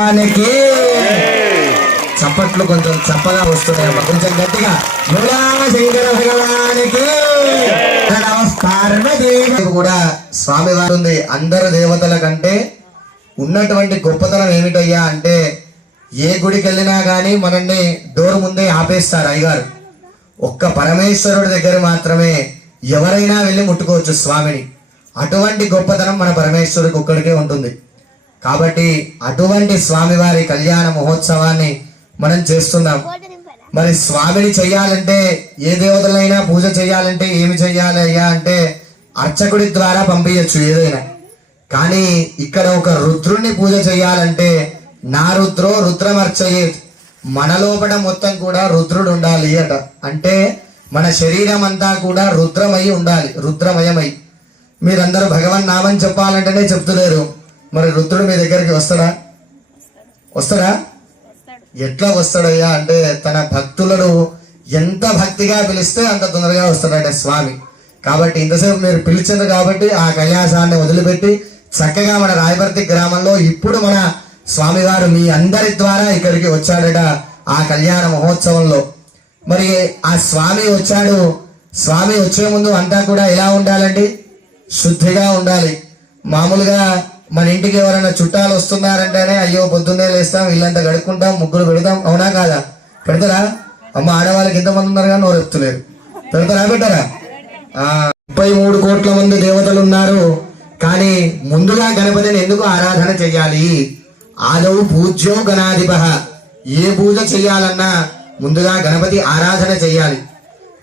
భగవానికి చప్పట్లు కొంచెం చప్పగా వస్తున్నాయి అమ్మ. కొంచెం గట్టిగా. మూలామ శంకర భగవానికి కూడా స్వామి వారు ఉంది. అందరు దేవతల కంటే ఉన్నటువంటి గొప్పతనం ఏమిటయ్యా అంటే ఏ గుడికి వెళ్ళినా గానీ మనల్ని డోర్ ముందే ఆపేస్తారు అయ్యగారు. ఒక్క పరమేశ్వరుడి దగ్గర మాత్రమే ఎవరైనా వెళ్ళి ముట్టుకోవచ్చు స్వామిని. అటువంటి గొప్పతనం మన పరమేశ్వరుడికి ఒక్కడికే ఉంటుంది. కాబట్టి అటువంటి స్వామివారి కళ్యాణ మహోత్సవాన్ని మనం చేస్తున్నాం. మరి స్వామిని చెయ్యాలంటే ఏ దేవతలైనా పూజ చేయాలంటే ఏమి చెయ్యాలి అయ్యా అంటే అర్చకుడి ద్వారా పంపించచ్చు ఏదైనా. కానీ ఇక్కడ ఒక రుద్రుణ్ణి పూజ చేయాలంటే నా రుద్రో రుద్రమర్చయే మన లోపల మొత్తం కూడా రుద్రుడు ఉండాలి అట. అంటే మన శరీరం అంతా కూడా రుద్రమై ఉండాలి రుద్రమయమై. మీరందరూ భగవన్ నామం చెప్పాలంటేనే చెప్తులేరు మరి రుద్రుడు మీ దగ్గరికి వస్తాడా? వస్తాడా? ఎట్లా వస్తాడయ్యా? అంటే తన భక్తులను ఎంత భక్తిగా పిలిస్తే అంత తొందరగా వస్తాడంటే స్వామి. కాబట్టి ఇంతసేపు మీరు పిలిచారు కాబట్టి ఆ కైలాసాన్ని వదిలిపెట్టి చక్కగా మన రాయపర్తి గ్రామంలో ఇప్పుడు మన స్వామివారు మీ అందరి ద్వారా ఇక్కడికి వచ్చాడట ఆ కళ్యాణ మహోత్సవంలో. మరి ఆ స్వామి వచ్చాడు. స్వామి వచ్చే ముందు అంతా కూడా ఎలా ఉండాలండి? శుద్ధిగా ఉండాలి. మామూలుగా మన ఇంటికి ఎవరైనా చుట్టాలు వస్తున్నారంటేనే అయ్యో పొద్దున్నే లేస్తాం ఇల్లంతా గడుక్కుంటాం ముగ్గురు పెడతాం. అవునా కాదా? పెడతారా? అమ్మ ఆడవాళ్ళకి ఎంతమంది ఉన్నారు కానీ నోరు చెప్తలేరు పెడతారా పెట్టారా? ఆ ముప్పై మూడు కోట్ల మంది దేవతలు ఉన్నారు. కానీ ముందుగా గణపతిని ఎందుకు ఆరాధన చెయ్యాలి? ఆదవు పూజ్యో గణాధిప ఏ పూజ చెయ్యాలన్నా ముందుగా గణపతి ఆరాధన చెయ్యాలి.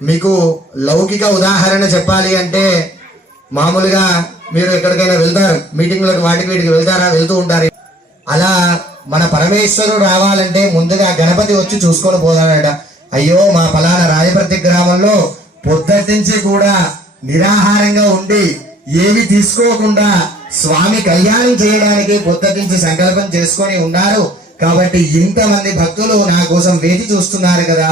మీకు లౌకిక ఉదాహరణ చెప్పాలి అంటే మామూలుగా మీరు ఎక్కడికైనా వెళ్తారు మీటింగ్లకు వాటికి వీటికి వెళ్తారా వెళ్తూ ఉంటారు. అలా మన పరమేశ్వరుడు రావాలంటే ముందుగా గణపతి వచ్చి చూసుకొని పోతాడట. అయ్యో మా ఫలానా రాయప్రతి గ్రామంలో పొద్దుటి నుంచి కూడా నిరాహారంగా ఉండి ఏమి తీసుకోకుండా స్వామి కళ్యాణం చేయడానికి పొద్దుటి సంకల్పం చేసుకొని ఉన్నారు. కాబట్టి ఇంతమంది భక్తులు నా కోసం వేచి చూస్తున్నారు కదా.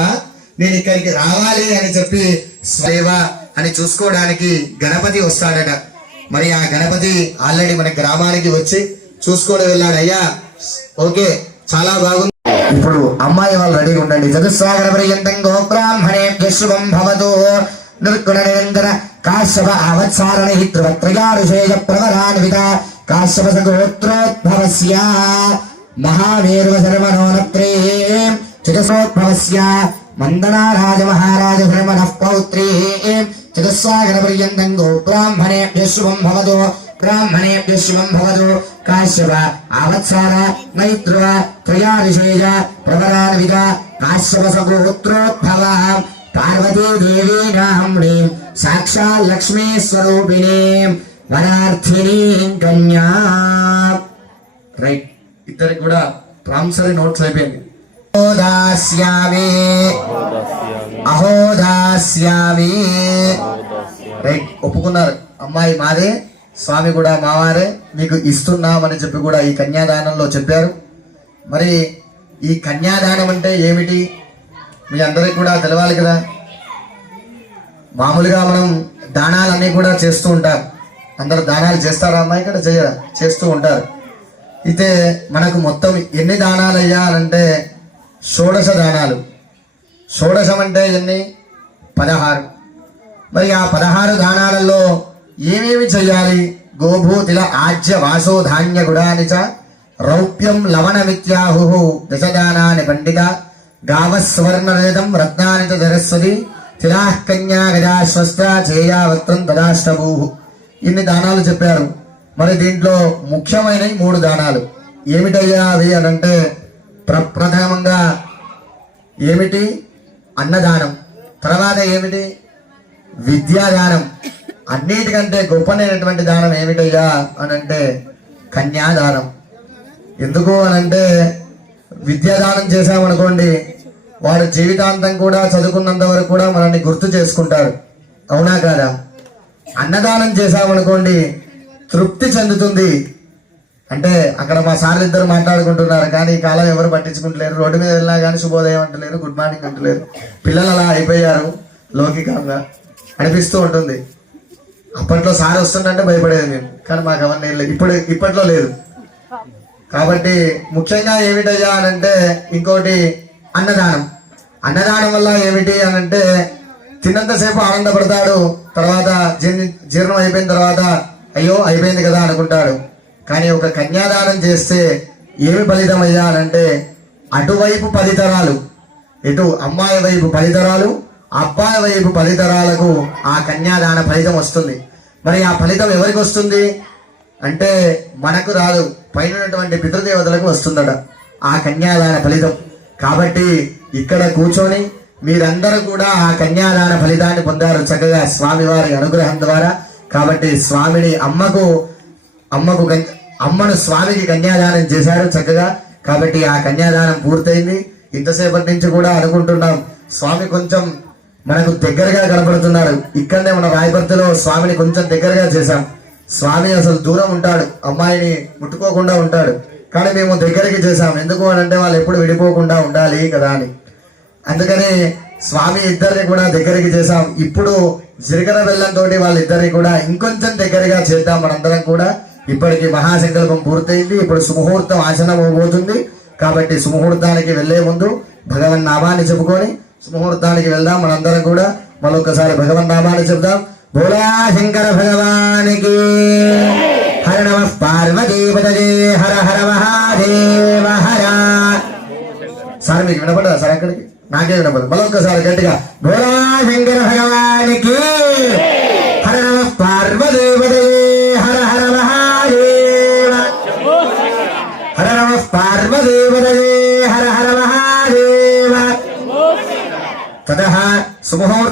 నేను ఇక్కడికి రావాలి అని చెప్పి సేవ అని చూసుకోవడానికి గణపతి వస్తాడట. మరి ఆ గణపతి ఆల్రెడీ మన గ్రామానికి వచ్చి చూసుకొని వెళ్ళాడు. అయ్యా ఓకే చాలా బాగుంది. ఇప్పుడు అమ్మాయి వాళ్ళు రెడీగా ఉండండి. చతుస్సాగర పర్యంతం గోబ్రాహ్మణే శుభం భవతు. నిర్గుణ నిరంజన కాశ్యప అవత్సారణ హిత్రవత్రయా ఋషేయ ప్రవరాన్విత కాశ్యప సగోత్రోద్భవస్య మహావీర్వ శర్మణోనత్రే చితసోద్భవస్య మందనారాజ మహారాజ ధర్మ పౌత్రీ. శుభం భవతు బ్రాహ్మణేభ్య శుభం భవతు కాశ్యప ఆవత్సార మైత్ర త్రయారిషేయ ప్రవరాన్విత కాశ్యప సగోత్రోద్భవ పార్వతీ దేవీ నామ్ని సాక్షాత్ లక్ష్మీ స్వరూపిణి వరార్థిని కన్యా రైట్ ఇద్దరికి కూడా ప్రామిసరీ నోట్స్ అయిపోయింది. అహోదాస్యామి అహోదాస్యామి. రైట్ ఒప్పుకున్నారు. అమ్మాయి మాదే స్వామి కూడా మావారే మీకు ఇస్తున్నామని చెప్పి కూడా ఈ కన్యాదానంలో చెప్పారు. మరి ఈ కన్యాదానం అంటే ఏమిటి? మీ అందరికి కూడా తెలవాలి కదా? మామూలుగా మనం దానాలన్నీ కూడా చేస్తూ ఉంటాం. అందరు దానాలు చేస్తారా? అమ్మాయి ఇక్కడ చేయరా? చేస్తూ ఉంటారు. అయితే మనకు మొత్తం ఎన్ని దానాలు అయ్యాలంటే షోడశ దానాలు. షోడశం అంటే ఎన్ని పదహారు. మరి ఆ పదహారు దానాలలో ఏమేమి చెయ్యాలి? గోభూతిల ఆజ్య వాసో ధాన్య గుడానిచ చ రౌప్యం లవణమిత్యాహు దశదానాని పండిత గావస్వర్ణరేదం రత్నాని సరస్వతి ధరస్వతి తిలాః కన్యా గజాశ్వస్త చేయావత్రం తదాష్టభూ ఇన్ని దానాలు చెప్పారు. మరి దీంట్లో ముఖ్యమైనవి మూడు దానాలు. ఏమిటయ్యా అవి అని అంటే ప్రప్రథమంగా ఏమిటి? అన్నదానం. తర్వాత ఏమిటి? విద్యాదానం. అన్నిటికంటే గొప్పనైనటువంటి దానం ఏమిటయ్యా అని అంటే కన్యాదానం. ఎందుకు అని అంటే విద్యాదానం చేశామనుకోండి వాడు జీవితాంతం కూడా చదువుకున్నంత వరకు కూడా మనల్ని గుర్తు చేసుకుంటాడు. అవునా కాదా? అన్నదానం చేశామనుకోండి తృప్తి చెందుతుంది. అంటే అక్కడ మా సార్లు ఇద్దరు మాట్లాడుకుంటున్నారు కానీ ఈ కాలం ఎవరు పట్టించుకుంటలేరు. రోడ్డు మీద వెళ్ళినా కానీ శుభోదయం అంటలేరు గుడ్ మార్నింగ్ అంటలేరు. పిల్లలు అలా అయిపోయారు లౌకికంగా. అనిపిస్తూ ఉంటుంది. అప్పట్లో సార్ వస్తుందంటే భయపడేది మేము కానీ మాకు అవన్నీ లేదు. ఇప్పుడు ఇప్పట్లో లేదు. కాబట్టి ముఖ్యంగా ఏమిటయ్యా అని అంటే ఇంకోటి అన్నదానం. అన్నదానం వల్ల ఏమిటి అని అంటే తిన్నంతసేపు ఆనందపడతాడు తర్వాత జీర్ణ జీర్ణం అయిపోయిన తర్వాత అయ్యో అయిపోయింది కదా అనుకుంటాడు. కానీ ఒక కన్యాదానం చేస్తే ఏమి ఫలితం అయ్యాలంటే అంటే అటువైపు పదితరాలు ఇటు అమ్మాయి వైపు పది తరాలు అబ్బాయి వైపు పది తరాలకు ఆ కన్యాదాన ఫలితం వస్తుంది. మరి ఆ ఫలితం ఎవరికి వస్తుంది? అంటే మనకు రాదు పైన ఉన్నటువంటి పితృదేవతలకు వస్తుందట ఆ కన్యాదాన ఫలితం. కాబట్టి ఇక్కడ కూర్చొని మీరందరూ కూడా ఆ కన్యాదాన ఫలితాన్ని పొందారు చక్కగా స్వామివారి అనుగ్రహం ద్వారా. కాబట్టి స్వామిని అమ్మకు అమ్మకు అమ్మను స్వామికి కన్యాదానం చేశారు చక్కగా. కాబట్టి ఆ కన్యాదానం పూర్తయింది. ఇంతసేపటి నుంచి కూడా అనుకుంటున్నాం స్వామి కొంచెం మనకు దగ్గరగా కనపడుతున్నాడు ఇక్కడనే మన రాయపర్తిలో స్వామిని కొంచెం దగ్గరగా చేశాం. స్వామి అసలు దూరం ఉంటాడు అమ్మాయిని ముట్టుకోకుండా ఉంటాడు. కానీ మేము దగ్గరికి చేశాం. ఎందుకు అని అంటే వాళ్ళు ఎప్పుడు విడిపోకుండా ఉండాలి కదా అని. అందుకని స్వామి ఇద్దరిని కూడా దగ్గరికి చేశాం. ఇప్పుడు జిరిగర బెల్లంతో వాళ్ళిద్దరిని కూడా ఇంకొంచెం దగ్గరగా చేద్దాం మనందరం కూడా. ఇప్పటికి మహాసంకల్పం పూర్తయింది. ఇప్పుడు సుముహూర్తం ఆచరణ పోతుంది కాబట్టి సుముహూర్తానికి వెళ్ళే ముందు భగవన్ నామాన్ని చెప్పుకొని సుముహూర్తానికి వెళ్దాం మనందరం కూడా. మరొకసారి భగవన్ నామాన్ని చెప్దాం. భోలా శంకర భగవానికి. హర నమ పార్వతీపదే హర హర మహాదేవ హర. సార్ మీకు వినపడదా సార్ అక్కడికి? నాకే వినపడదు. మరొకసారి గట్టిగా భోలా శంకర భగవానికి.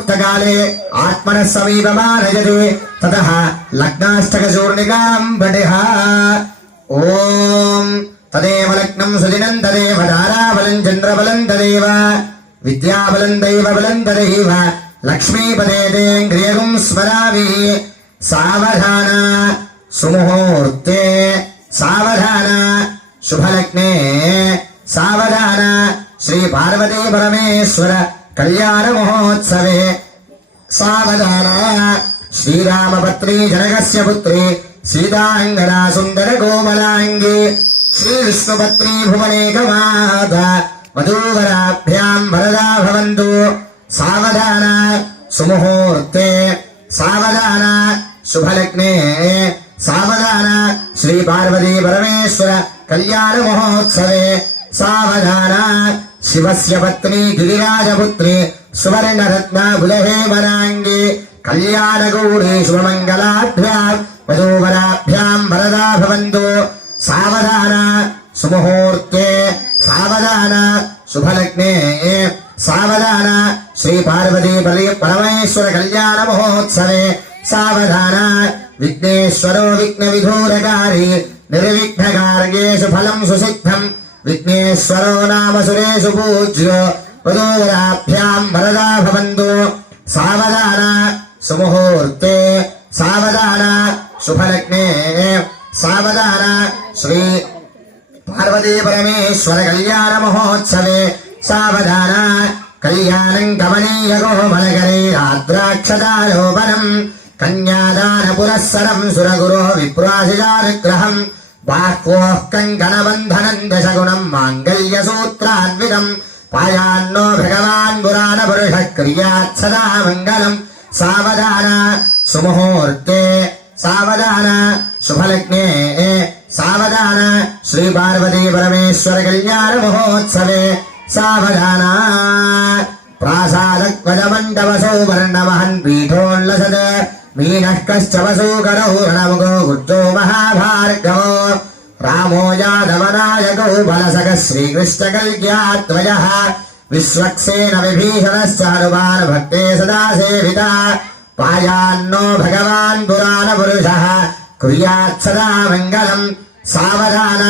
ముహూర్తకాలే ఆత్మన సమీపమానయతి తత లగ్నాష్టకచూర్ణికాం బడిహ ఓం తదేవ లగ్నం సుదినం తదేవ ధారాబలం చంద్రబలం తదేవ విద్యాబలం దైవ బలం తదేవ లక్ష్మీపదేదేంద్రియగం స్మరామి సావధాన సుముహూర్తే సావధాన శుభలగ్నే సావధాన శ్రీ పార్వతీ పరమేశ్వర कल्याण महोत्सवे सावधान श्रीरामपत्नी जनकस्य पुत्री सीताङ्गना सुन्दर कोमलाङ्गी श्रीविष्णुपत्नी भुवनेकमाता वधूवराभ्याम् वरदा भवन्तु सावधान सुमुहूर्ते सावधान शुभलग्ने सावधान श्री पार्वती परमेश्वर శివస్య పత్ని గిరిరాజపుత్రి సువర్ణరత్న గులహే వరాంగి కళ్యాణగౌరీ శుభమంగళాభ్యాం వధూవరాభ్యాం వరదా భవంతు. సావధాన సుముహూర్తే సావధాన శుభలగ్నే సావధాన శ్రీ పార్వతీ పరమేశ్వర కళ్యాణ మహోత్సవే సావధాన విఘ్నేశ్వరో విఘ్న విఘోరకారి నిర్విఘ్నకార్యేషు ఫలం సుసిద్ధం. విఘ్నేశ్వరో నామ సురేషు పూజ్యో వధూరాభ్యాం వరదా భవంతు సావధాన సుముహూర్తే సావధాన శుభలగ్నే సావధాన శ్రీ పార్వతీ పరమేశ్వర కళ్యాణ మహోత్సవే సావధాన కళ్యాణం గమనీయ గోమలగరే రాద్రాక్షదారోపణం కన్యాదాన పురస్సరం సురగురో విప్రాసిదానుగ్రహం बाह्वोः कङ्कणबन्धनम् दशगुणम् माङ्गल्यसूत्रान्वितम् पायान्नो भगवान् पुराणपुरुषः क्रियात् सदा मङ्गलम् सावधान सुमुहूर्ते सावधान शुभलग्ने सावधान श्री पार्वती परमेश्वर कल्याण महोत्सवे सावधान प्रासादक्वजमण्डवसौ वर्णमहन् पीठोल्लसत् मीनः कश्च वसूकरौ रणमुगो गुर्जो महाभार्गवो रामो यादवनायकौ बलसकः श्रीकृष्णकल्क्याद्वयः विश्वक्सेन विभीषणश्च हनुमान् भक्ते सदा सेविता पायान्नो भगवान् पुराणपुरुषः कुर्यात् सदा मङ्गलम् सावधान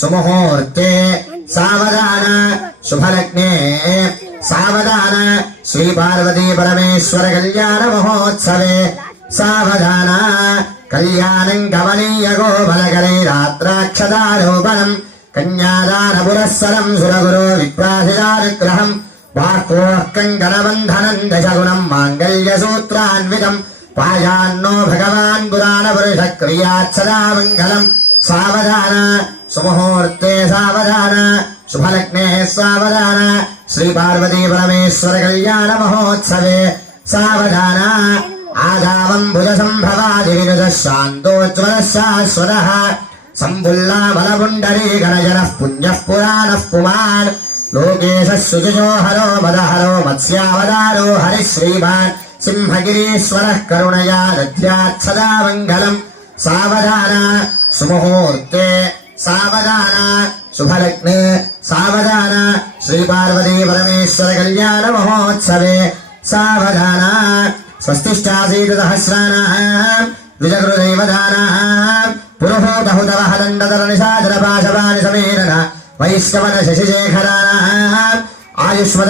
सुमुहूर्ते सावधान शुभलग्ने सावधान श्री पार्वती परमेश्वर कल्याण സാവധാന കല്യാണം കവനീയ ഗോപലകലൈ രാത്രാക്ഷതാരോപണം കന്യാദാനപുരസ്സരം സുരഗുരു വിപ്രാധിരാനുഗ്രഹം വാക്പോക്കങ്കലബന്ധനം ദശഗുണം മാംഗല്യസൂത്രാൻവിതം പായാന്നോ ഭഗവാൻ പുരാണപുരുഷക്രിയാത്സദാ മംഗളം സാവധാന സുമുഹൂർത്തേ സാവധാന ശുഭലഗ്നേ സാവധാന ശ്രീ പാർവതി പരമേശ്വര കല്യാണ മഹോത്സവേ സാവധാന పరమేశ్వర కళ్యాణ మహోత్సవే సావధాన ఆదావం భుజ సంభవాది వినుజ శాంతోజ్వల శాశ్వత సంబుల్లామలపుండరీ గణజన పుణ్య పురాణ పుమాన్ లోకేశ శుచో హరో మదహరో మత్స్యావతారో హరి శ్రీమాన్ సింహగిరీశ్వర కరుణయా దద్యాత్ సదా మంగళం సావధాన సుముహూర్తే సావధాన శుభలగ్నే సావధాన శ్రీ పార్వతీ పరమేశ్వర కళ్యాణ మహోత్సవే సావధాన స్వస్తిష్టాసీత సహస్రానాం ద్విజగృదైవదానాం పురుహూతహుతవహ దండధర నిశాచర పాశవాని సమీరణ వైశ్రవణ శశిశేఖరాణాం ఆయుష్మద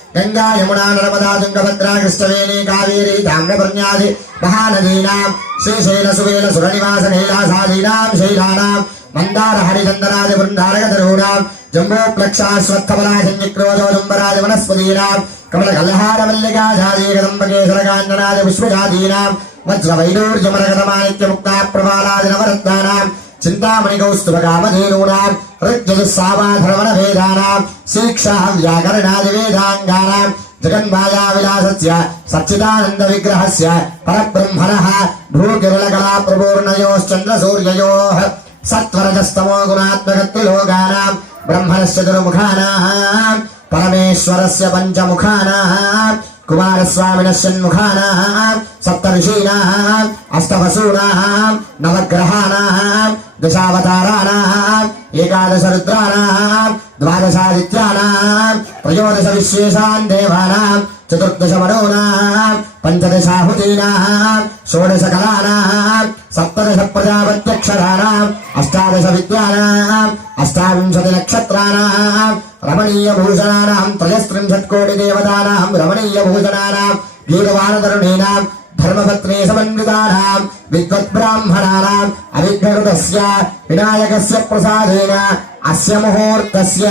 గంగా యమునా నర్మదా తుంగభద్రా కృష్ణవేణి కావేరి తామ్రపర్ణాది మహానదీనాం శ్రీశైల సువేల సురనివాస నీలాసాదీనాం శైలానాం మందార హరిచందనాది బృందారగధరూణాం జంబోప్లక్షాశ్వత్థబలాశన్యక్రోధోదంబరాజ వనస్పతీనాం కమల కల్హార మల్లికా జాతీ నవరత్నానాం చింతామణి కౌస్తుభ కామధేనూనాం ఋగ్జదుస్సామాధర్మణ వేదానాం శిక్షా వ్యాకరణాది వేదాంగానాం జగన్మాయా విలాసస్య సచ్చిదానంద విగ్రహస్య పరబ్రహ్మణః భూకిరణకళా ప్రపూర్ణయోశ్చంద్ర సూర్యయోః సత్వరజస్తమో గుణాత్మకత్వలోకానాం బ్రహ్మణస్య దుర్ముఖానాం దశావతారాణాం ఏకాదశ రుద్రాణాం ద్వాదశాదిత్యానాం త్రయోదశ విశ్వేశాన్ దేవానాం చతుర్దశ మనోనాం పంచదశాహుతీనాం షోడశ కళానాం సప్తదశ ప్రజాపత్యక్షరాణాం అష్టాదశ విద్యానాం అష్టావింశతి నక్షత్రాణాం రమణీయ భూషణానాం త్రయస్త్రింశత్ కోటి దేవతానాం రమణీయ భూషణానాం వీరవానతరుణీనాం ధర్మపత్ని సమన్వితానాం విద్వద్బ్రాహ్మణానాం అవిఘ్నకృతస్య వినాయకస్య ప్రసాదేన అస్య ముహూర్తస్య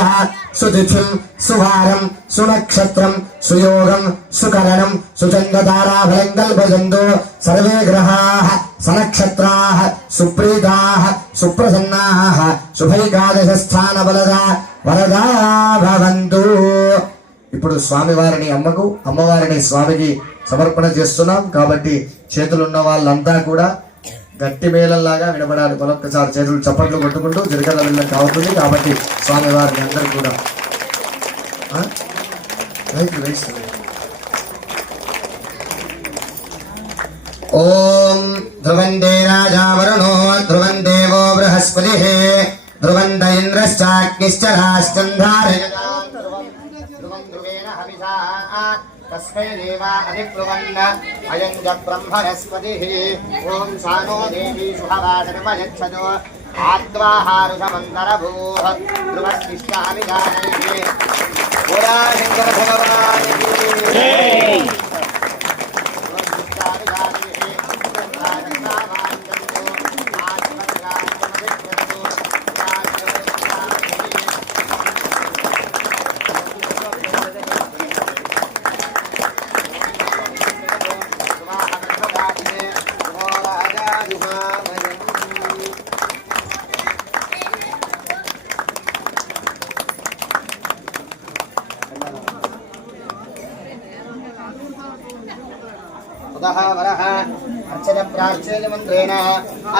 సుతిథిం సువారం సునక్షత్రం సుయోగం సుకరణం సుచంద్రతారాఫలం కల్పయంతో సర్వే గ్రహాः సనక్షత్రాः సుప్రీతాः సుప్రసన్నాः శుభైకాదశ స్థాన బలదా వరదా భవంతు ఇప్పుడు స్వామివారిని అమ్మకు అమ్మవారిని స్వామికి సమర్పణ చేస్తున్నాం. కాబట్టి చేతులున్న వాళ్ళంతా కూడా గట్టి మేళంలాగా వినబడాలి. మరొక్కసారి చేతులు చప్పట్లు కొట్టుకుంటూ జరిగల వెళ్ళ కావుతుంది కాబట్టి స్వామివారిని అందరూ కూడా. ఓం ధ్రువందే రాజా వరుణో ధ్రువం దేవో బృహస్పతి ధ్రువంత ఇంద్రశ్చాగ్నిశ్చ రాష్ట్రం तस्मै देवा अधिप्लुवन्न अयं ब्रह्मणस्पतिः। ॐ सानो देवी सुभवादनमयच्छतो आत्माहारुषमन्तरभूः ध्रुवशिष्यामि पुरा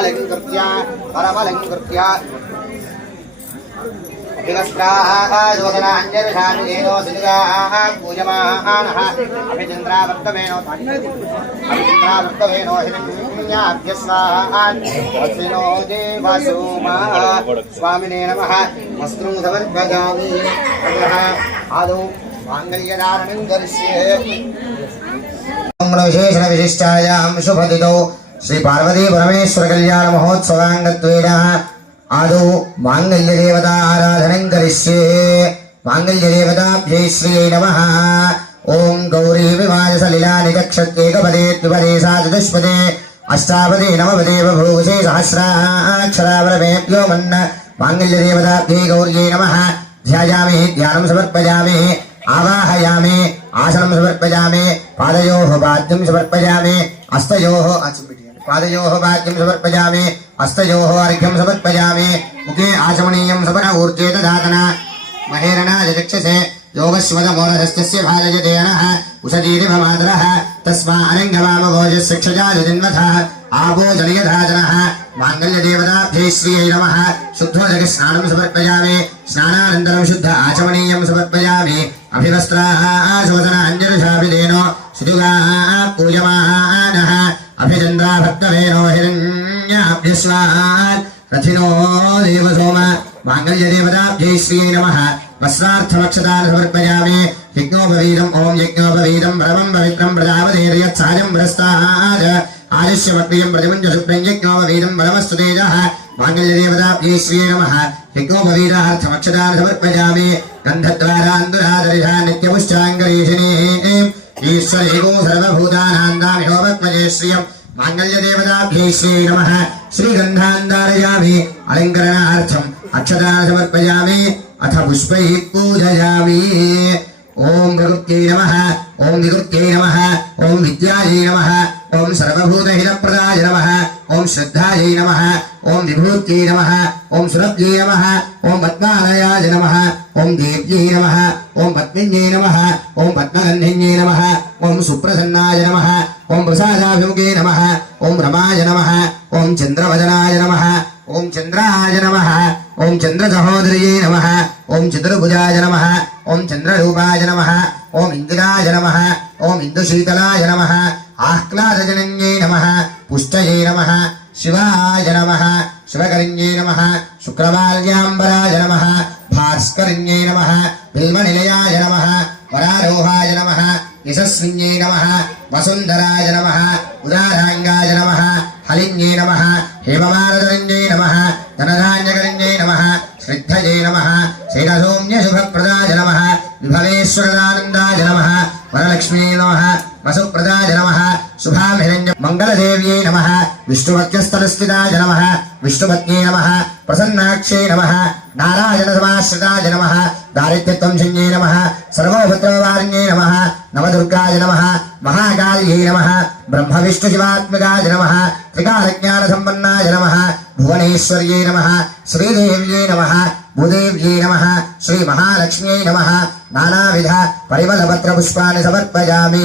अलङ्कृत्य परमलङ्कृत्य विनष्टाः योजनाञ्जविषामिलेनो सिलिगाः पूजमाहानः अभिचन्द्रावर्तमेनोतानि अभिचन्द्रावर्तमेनोहिरण्याभ्यस्वाहान्नो देवसोमाः स्वामिने नमः वस्त्रं समर्पयामि आदौ माङ्गल्यदारणं करिष्ये विशेषणविशिष्टायां शुभदितौ श्री पार्वती परमेश्वर कल्याण महोत्सव आदो मंगल्य देवता आराधन करे मंगल्य देवता श्री नम। ओं गौरी विवाज सलिला निगक्षकपदे द्विपदे साधुष्पदे अष्टापदे नम पदेव भोजे सहस्राक्षराव्यो मन्न मंगल्य देवता गौर्ये नम। ध्याजा ध्यान समर्पजा आवाहया आसनम समर्पजा पादो पाद्यम समर्पजा हस्तो अच्छी पादयोः भाग्यं समर्पयामि, हस्तयोः अर्घ्यं समर्पयामि, मुखे आचमणीयं सपन ऊर्जे दधातन। महेरणा जचक्षसे योगश्वतमोरधस्य भाजयते नः उषदीरिभमादरः माङ्गल्यदेवताभ्यै श्रियै नमः। शुद्धोदकस्नानं समर्पयामि, स्नानानन्तरं शुद्ध आचमनीयं समर्पयामि। अभिवस्त्राः आशोचन अन्यर्षाभिधेनो सुदुगाः पूयमाः नः। अभिचन्द्रा भक्तवेनो हिरण्याभ्यस्वान् रथिनो देवसोम माङ्गल्यदेवताभ्यै श्री नमः वस्त्रार्थमक्षतान् समर्पयामि यज्ञोपवीरम् ॐ यज्ञोपवीरम् परमम् पवित्रम् प्रजावधेर्यत्सायम् पुरस्तात्। आयुष्यमक्रियम् प्रतिमुञ्जशुक्लम् यज्ञोपवीरम् परमस्तु तेजः। माङ्गल्यदेवताभ्यै श्री नमः यज्ञोपवीरार्थमक्षतान् समर्पयामि गन्धद्वारान्दुरादरिषा नित्यपुष्टाङ्गरेशिनी ईश्वरेको सर्वभूतानान्दामिहोपत्मजे नम। श्री नमः श्रीगन्धान्दारयामि अलङ्करणार्थम् अक्षतान् अथ पुष्पैः पूजयामि। ॐ प्रकृत्यै नमः। ॐ विकृत्यै नमः। ॐ विद्यायै नमः। ॐ सर्वभूतहितप्रदाय नमः। ఓం శ్రద్ధాయై నమ ఓం విభూత్యై నమ ఓం సురభ్యై నమ ఓం పద్మాలయాయ నమ ఓం దేవ్యై నమ ఓం పద్మిన్యై నమ ఓం పద్మగన్హిన్యై నమ ఓం సుప్రసన్నాయ నమ ఓం ప్రసాదాభిముఖే నమ ఓం రమాయ నమ ఓం చంద్రవదనాయ నమ ఓం చంద్రాయ నమ ఓం చంద్రసహోదరియే నమ ఓం చంద్రభుజాయ నమ ఓం చంద్రరూపాయ నమ ఓం ఇందిరాయ నమ ఓం ఇందుశీతలాయ నమ ఆహ్లాదజనన్యై నమ పుష్టయై నమ శివాయ నమ శివకరిణ్యై నమ శుక్రవాల్యాంబరాయ నమ భాస్కరిణ్యై నమ బిల్వనిలయాయ నమ వరారోహాయ నమ యశస్విన్యై నమ వసుంధరాయ నమ ఉదారాంగాయ నమ హలిన్యై నమ హేమమారదరిణ్యై నమ ధనధాన్యకరిణ్యై నమ శ్రద్ధయై నమ శ్రీరసౌమ్య నమ విభవేశ్వరదానందాయ నమ వరలక్ష్మీ నమ వసుప్రజాయ నమ శుభాభిరణ్య మంగళదేవ్యై నమ విష్ణుభక్తిస్థలస్థితాయ నమ విష్ణుపత్న్యై నమ ప్రసన్నాక్షే నమ నారాయణ సమాశ్రితాయ నమ దారిద్ర్యత్వం సంజయే నమ సర్వోభద్రవారిణ్యై నమ నవదుర్గాయ నమ మహాకాల్యై నమ బ్రహ్మ విష్ణు శివాత్మికాయ నమ త్రికాలజ్ఞాన సంపన్నాయ నమ భువనేశ్వర్యై నమ శ్రీదేవ్యై నమ భూదేవ్యై నమ శ్రీ మహాలక్ష్మ్యై నమ నానావిధ పరిమళపత్ర పుష్పాన్ని సమర్పయామి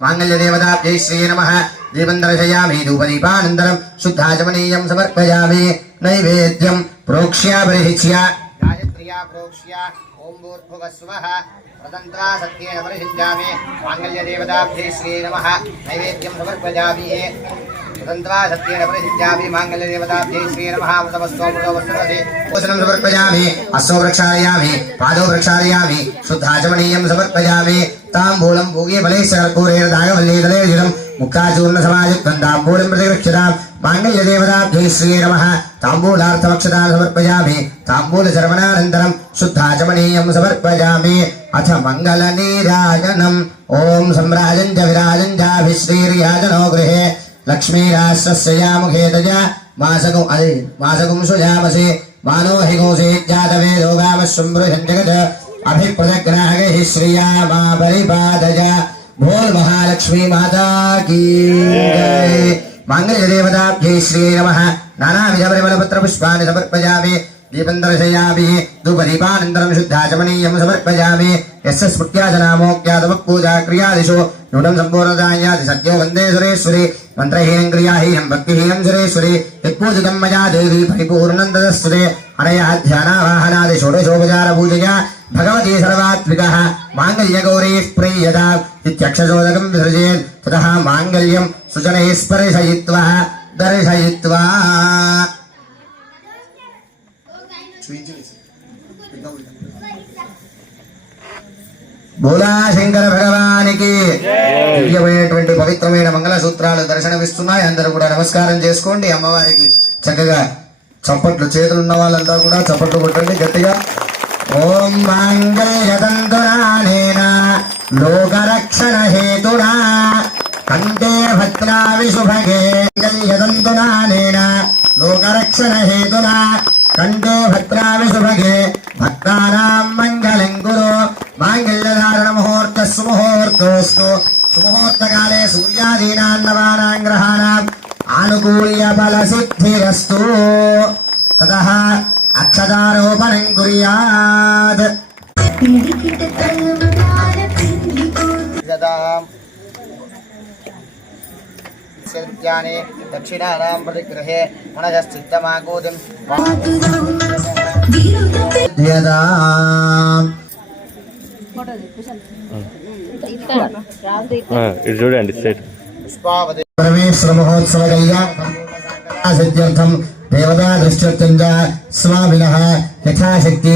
माङ्गल्यदेवताभ्यै श्री नमः। दीपं दर्शयामि धूपदीपानन्तरं शुद्धाचमनीयं समर्पयामि नैवेद्यं प्रोक्ष्य परिहिच्य गायत्र्या प्रोक्ष्य, ॐ भूर्भुवस्वः। प्रदन्त्वा सत्येन परिषिञ्जामि माङ्गल्यदेवताभ्यै श्री नमः। नैवेद्यं समर्पयामि। प्रदन्त्रा सत्येन परिषिञ्जामि माङ्गल्यदेवताभ्यै श्री नमः अमृतमस्तोमृतमस्तमसि भोजनं समर्पयामि अस्तौ प्रक्षालयामि पादौ प्रक्षालयामि शुद्धाचमनीयं समर्पयामि ताम्बूलं भोगे फले सकर्पूरेण दागवल्लीदलेर्जितं मुक्ताचूर्णसमायुक्तं ताम्बूलं प्रतिगृह्यताम् माङ्गल्यदेवताभ्यै श्री नमः ताम्बूलार्थमक्षतां समर्पयामि ताम्बूलचर्वणानन्तरं शुद्धाचमनीयं समर्पयामि अथ मङ्गलनीराजनम् ॐ सम्राजं च विराजं चाभिश्रीर्याजनो गृहे लक्ष्मीराष्ट्रस्य या मुखे तया मासकु अरे मासकुंसु मानो हिगोसे जातवेदो मा भोल महालक्ष्मी माता की जय। देवता देवताभ्यै श्री नमः नानाविधपरिमलपत्रपुष्पाणि समर्पयामि। दीपन्दर्शयामि दुपदीपानन्तरम् शुद्धाचमनीयम् समर्पयामि। यस्य स्मृत्या च नामोक्त्या तपःपूजा क्रियादिषु नूनम् मया देवी अनया भगवती सर्वात्मिकः, माङ्गल्यगौरीः प्रीयता इत्यक्षशोदकम् विसृजेत्। ततः माङ्गल्यम् सुजनैः स्पर्शयित्वा, दर्शयित्वा। భూలాశంకర భగవానికి దివ్యమైనటువంటి పవిత్రమైన మంగళసూత్రాలు దర్శనమిస్తున్నాయి. అందరూ కూడా నమస్కారం చేసుకోండి. అమ్మవారికి చక్కగా చప్పట్లు చేతులు ఉన్న వాళ్ళంతా కూడా చప్పట్లు కొట్టండి గట్టిగా. ఓం మాంగళ్యతంతురానేన లోకరక్షణ హేతునా కంటే భద్రావి శుభగే మాంగళ్యతంతురానేన లోకరక్షణ కంటే భద్రావి శుభగే భక్తానాం మంగళం కురు మాంగళ్యధారణ ముహూర్త సుముహూర్తోస్తు సుముహూర్తకాలే సూర్యాదీనాన్నవానాం గ్రహాణాం ఆనుకూల్య బల సిద్ధిరస్తు తతః అక్షదారోపణం కుర్యాత్ పిడికిట తలవడాల పిండిపోతు విద్యానే దక్షిణానాం ప్రతిగృహే మనజశ్చిత్తమాకూతిం పాతురాం వీరుడపే యదాం ఆ, ఇటు చూడండి స్ట్రైట్ పుష్పావతి పరమేశ్వర మహోత్సవ కళ్యాణ సిద్ధ్యర్థం దేవతా దృష్ట్యర్థం చ స్వామినః యథాశక్తి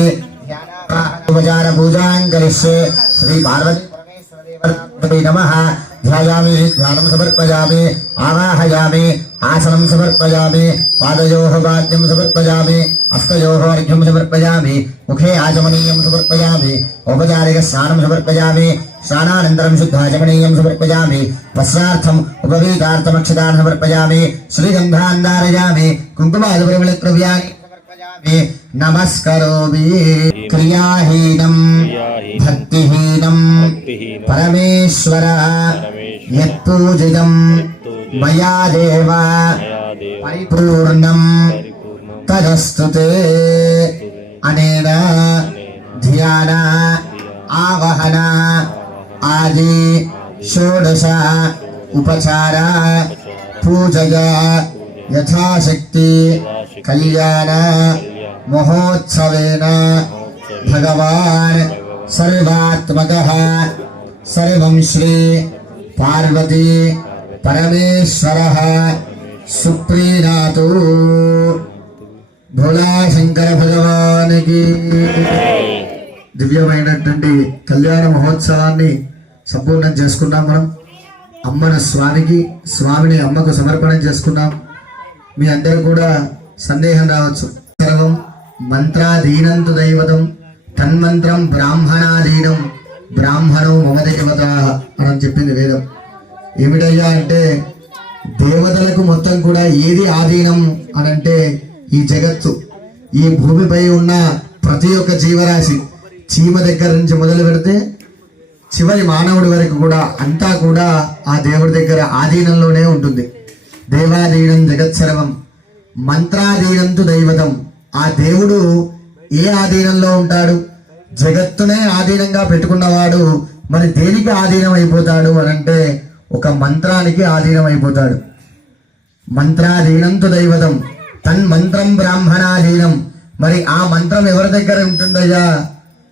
ఉపచార పూజాం కరిష్యే శ్రీ పార్వతీ పరమేశ్వరదేవతాభ్యై నమః ध्यायामि द्वारं समर्पयामि, आवाहयामि आसनं समर्पयामि, पादयोः वाद्यं समर्पयामि, हस्तयोः अर्घ्यं समर्पयामि, मुखे आचमनीयं समर्पयामि औपचारिकस्नानं समर्पयामि स्नानानन्तरं शुद्धाचमनीयं समर्पयामि वस्त्रार्थम् उपवीतार्थमक्षतान् समर्पयामि श्रीगन्धान् धारयामि భక్తిహీనం పరమేశ్వర పరమేశ్వర యత్పూజితం మయా దేవ మయా దేవ పరిపూర్ణం పరిపూర్ణం తదస్తుతే అనేన ధ్యాన ఆవహన ఆది షోడశ ఉపచార పూజగా యథాశక్తి కళ్యాణ మహోత్సవేన. భగవాన్ సర్వాత్మక. సర్వం శ్రీ పార్వతీ పరమేశ్వర. సుప్రీనాథు. భోలా శంకర భగవానికి. దివ్యమైనటువంటి కళ్యాణ మహోత్సవాన్ని సంపూర్ణం చేసుకున్నాం మనం. అమ్మను స్వామికి స్వామిని అమ్మకు సమర్పణం చేసుకున్నాం. మీ అందరూ కూడా సందేహం రావచ్చు. సర్వం మంత్రాధీనంతు దైవతం తన్మంత్రం బ్రాహ్మణాధీనం బ్రాహ్మణం మమ దేవత అని చెప్పింది వేదం. ఏమిటయ్యా అంటే దేవతలకు మొత్తం కూడా ఏది ఆధీనం అని అంటే ఈ జగత్తు. ఈ భూమిపై ఉన్న ప్రతి ఒక్క జీవరాశి చీమ దగ్గర నుంచి మొదలు పెడితే చివరి మానవుడి వరకు కూడా అంతా కూడా ఆ దేవుడి దగ్గర ఆధీనంలోనే ఉంటుంది. దేవాధీనం జగత్సర్వం మంత్రాధీనంతు దైవతం. ఆ దేవుడు ఏ ఆధీనంలో ఉంటాడు? జగత్తునే ఆధీనంగా పెట్టుకున్నవాడు మరి దేనికి ఆధీనం అయిపోతాడు అని అంటే ఒక మంత్రానికి ఆధీనం అయిపోతాడు మంత్రాధీనంతు దైవతం తన్మంత్రం బ్రాహ్మణాధీనం. మరి ఆ మంత్రం ఎవరి దగ్గర ఉంటుందయ్యా?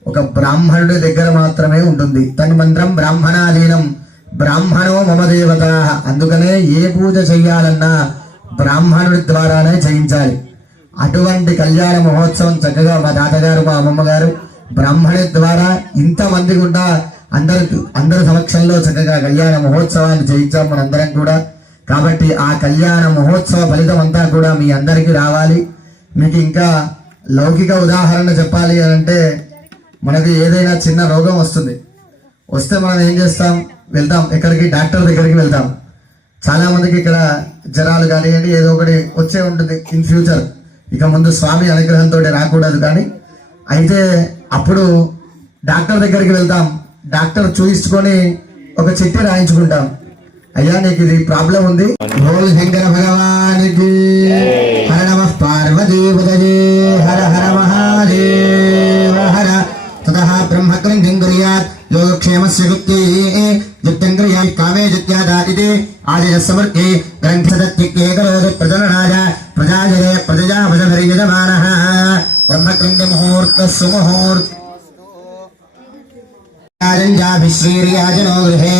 ఒక బ్రాహ్మణుడి దగ్గర మాత్రమే ఉంటుంది. తన్మంత్రం బ్రాహ్మణాధీనం బ్రాహ్మణో మమ దేవత. అందుకనే ఏ పూజ చెయ్యాలన్నా బ్రాహ్మణుడి ద్వారానే చేయించాలి. అటువంటి కళ్యాణ మహోత్సవం చక్కగా మా తాతగారు మా అమ్మమ్మ గారు బ్రాహ్మణి ద్వారా ఇంతమంది కూడా అందరి అందరి సమక్షంలో చక్కగా కళ్యాణ మహోత్సవాన్ని చేయించాం మనందరం కూడా. కాబట్టి ఆ కళ్యాణ మహోత్సవ ఫలితం అంతా కూడా మీ అందరికీ రావాలి. మీకు ఇంకా లౌకిక ఉదాహరణ చెప్పాలి అని అంటే మనకు ఏదైనా చిన్న రోగం వస్తుంది. వస్తే మనం ఏం చేస్తాం? వెళ్తాం. ఎక్కడికి? డాక్టర్ దగ్గరికి వెళ్తాం. చాలామందికి ఇక్కడ జ్వరాలు కానివ్వండి ఏదో ఒకటి వచ్చే ఉంటుంది. ఇన్ ఫ్యూచర్ ఇక ముందు స్వామి అనుగ్రహంతో రాకూడదు కానీ అయితే అప్పుడు డాక్టర్ దగ్గరికి వెళ్తాం. డాక్టర్ చూయించుకొని ఒక చెట్టు రాయించుకుంటాం. అయ్యా నీకు ఇది ప్రాబ్లం ఉంది? ఓం శంకర భగవానికి హర నమ పార్వతీపదే హర హర మహాదేవ హర. తత బ్రహ్మగ్రంథం కురయాత్ యోగక్షేమస్య గుప్తి యుక్తం కురయాత్ కామే జత్యాదా ఇది ఆదిజ సమర్కే గ్రంథ దత్తికే కరోదు ప్రజననాయ ప్రజాజలే ప్రజజా భజభరియజమాన బ్రహ్మకంద ముహూర్త సుముహూర్త శ్రీర్యాజనో గృహే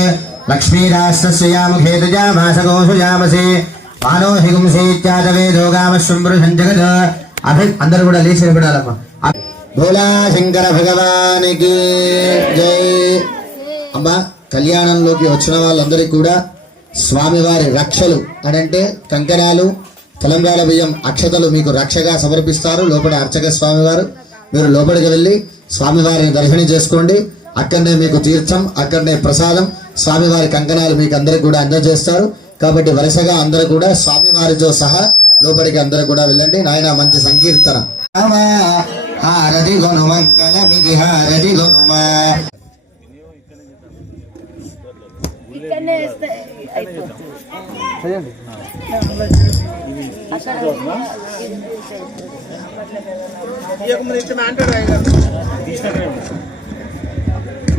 లక్ష్మీరాష్ట్రస్యాముఖేతజామాసగోషుజామసే మానో హిగుంసేత్యాదవే దోగామశ్వంబృహం జగద అభి అందరూ కూడా లేచి నిలబడాలమ్మ. భోలా శంకర భగవానికి జై. అమ్మ కళ్యాణంలోకి వచ్చిన వాళ్ళందరికీ కూడా స్వామివారి రక్షలు అనంటే కంకణాలు తెలంగాణ బియ్యం అక్షతలు మీకు రక్షగా సమర్పిస్తారు. లోపల అర్చక స్వామివారు మీరు లోపలికి వెళ్ళి స్వామివారిని దర్శనం చేసుకోండి. అక్కడనే మీకు తీర్థం అక్కడనే ప్రసాదం. స్వామివారి కంకణాలు మీకు అందరికి కూడా అందజేస్తారు. కాబట్టి వరుసగా అందరూ కూడా స్వామివారితో సహా లోపలికి అందరూ కూడా వెళ్ళండి. నాయన మంచి సంకీర్తన. హారతి గొను మంగళ మిగి హారతి గొనుమా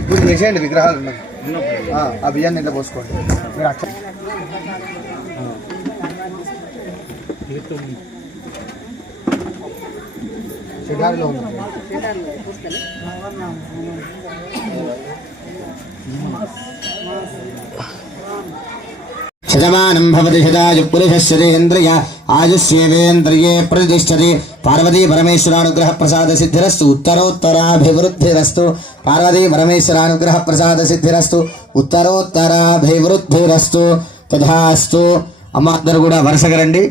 ఇప్పుడు వేసేయండి విగ్రహాలు ఉన్నాయి. ఆ, బియ్యాన్ని ఇంట్లో పోసుకోండి. మీరు అక్ష షికారిలో ఉంది. శతమానం భవతి శతాయు పురుషశ్చరేంద్రియ ఆయుష్యేవేంద్రియే ప్రతిష్టతి పార్వతీ పరమేశ్వరానుగ్రహ ప్రసాద సిద్ధిరస్తు ఉత్తరోత్తరాభివృద్ధిరస్తు పార్వతీ పరమేశ్వరానుగ్రహ ప్రసాద సిద్ధిరస్తు ఉత్తరోత్తరాభివృద్ధిరస్తు తథాస్తు అమ్మ అందరు కూడా వరుసగా రండి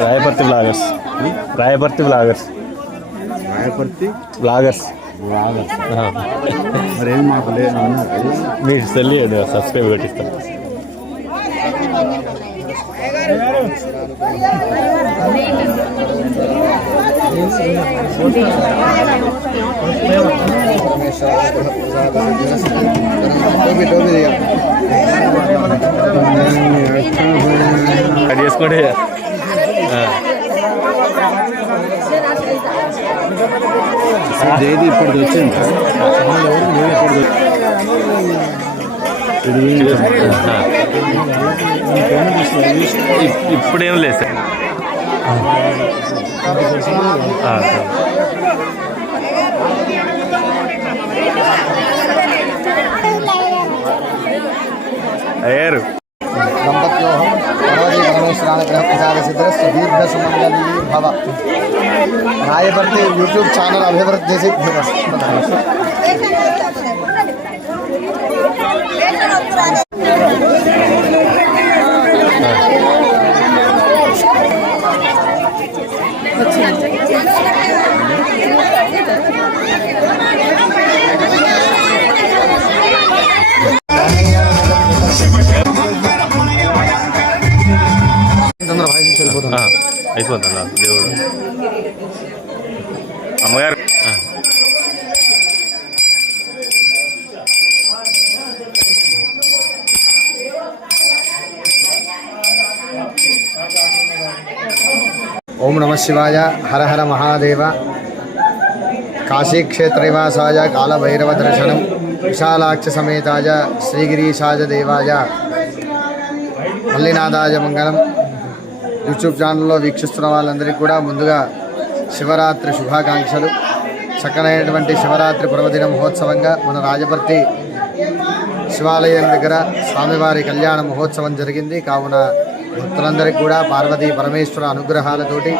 Rayaparthi bloggers. Rayaparthi bloggers. Rayaparthi. Bloggers. మరి ఏం మాకు లేదు మీరు సెల్ చేయండి సబ్స్క్రైబ్ పెట్టిస్తాం టోపీ టోపీ దిగాలి అది చేసుకోండి ఆ, జైది ఇప్పటికి వచ్చింది. ఇప్పుడేం లేదు సార్. అయ్యారు. దంపత్యోహం భగవతి పరమేశ్వరానుగ్రహ ప్రసాద సిద్ధిరస్తు దీర్ఘ సుమంగళీ భవ రాయపర్తి శివాయ హరహర మహాదేవ కాశీక్షేత్రనివాసాయ కాలభైరవ దర్శనం విశాలాక్ష సమేతాయ శ్రీగిరీశాయ దేవాయ మల్లినాథాయ మంగళం యూట్యూబ్ ఛానల్లో వీక్షిస్తున్న వాళ్ళందరికీ కూడా ముందుగా శివరాత్రి శుభాకాంక్షలు. చక్కనైనటువంటి శివరాత్రి పర్వదిన మహోత్సవంగా మన రాజపర్తి శివాలయం దగ్గర స్వామివారి కళ్యాణ మహోత్సవం జరిగింది. కావున భక్తులందరికీ కూడా పార్వతీ పరమేశ్వర అనుగ్రహాలతోటి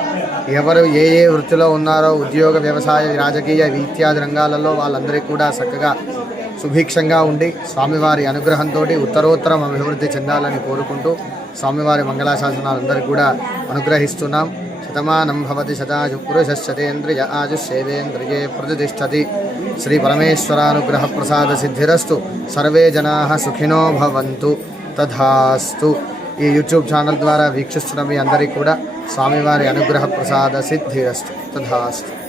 ఎవరు ఏ ఏ వృత్తిలో ఉన్నారో ఉద్యోగ వ్యవసాయ రాజకీయ ఇత్యాది రంగాలలో వాళ్ళందరికీ కూడా చక్కగా సుభిక్షంగా ఉండి స్వామివారి అనుగ్రహంతో ఉత్తరోత్తరం అభివృద్ధి చెందాలని కోరుకుంటూ స్వామివారి మంగళాశాసనాలందరికీ కూడా అనుగ్రహిస్తున్నాం. శతమానం భవతి శతాజు పురుషశతేంద్రియ ఆజుషేవేంద్రియే ప్రతిష్టతి. శ్రీ పరమేశ్వరానుగ్రహ ప్రసాద సిద్ధిరస్తు. సర్వే జనా సుఖినో భవంతు. తథాస్తు. ఈ యూట్యూబ్ ఛానల్ ద్వారా వీక్షిస్తున్న మీ అందరికీ కూడా స్వామివారి అనుగ్రహ ప్రసాద సిద్ధిరస్తు. తథాస్తు.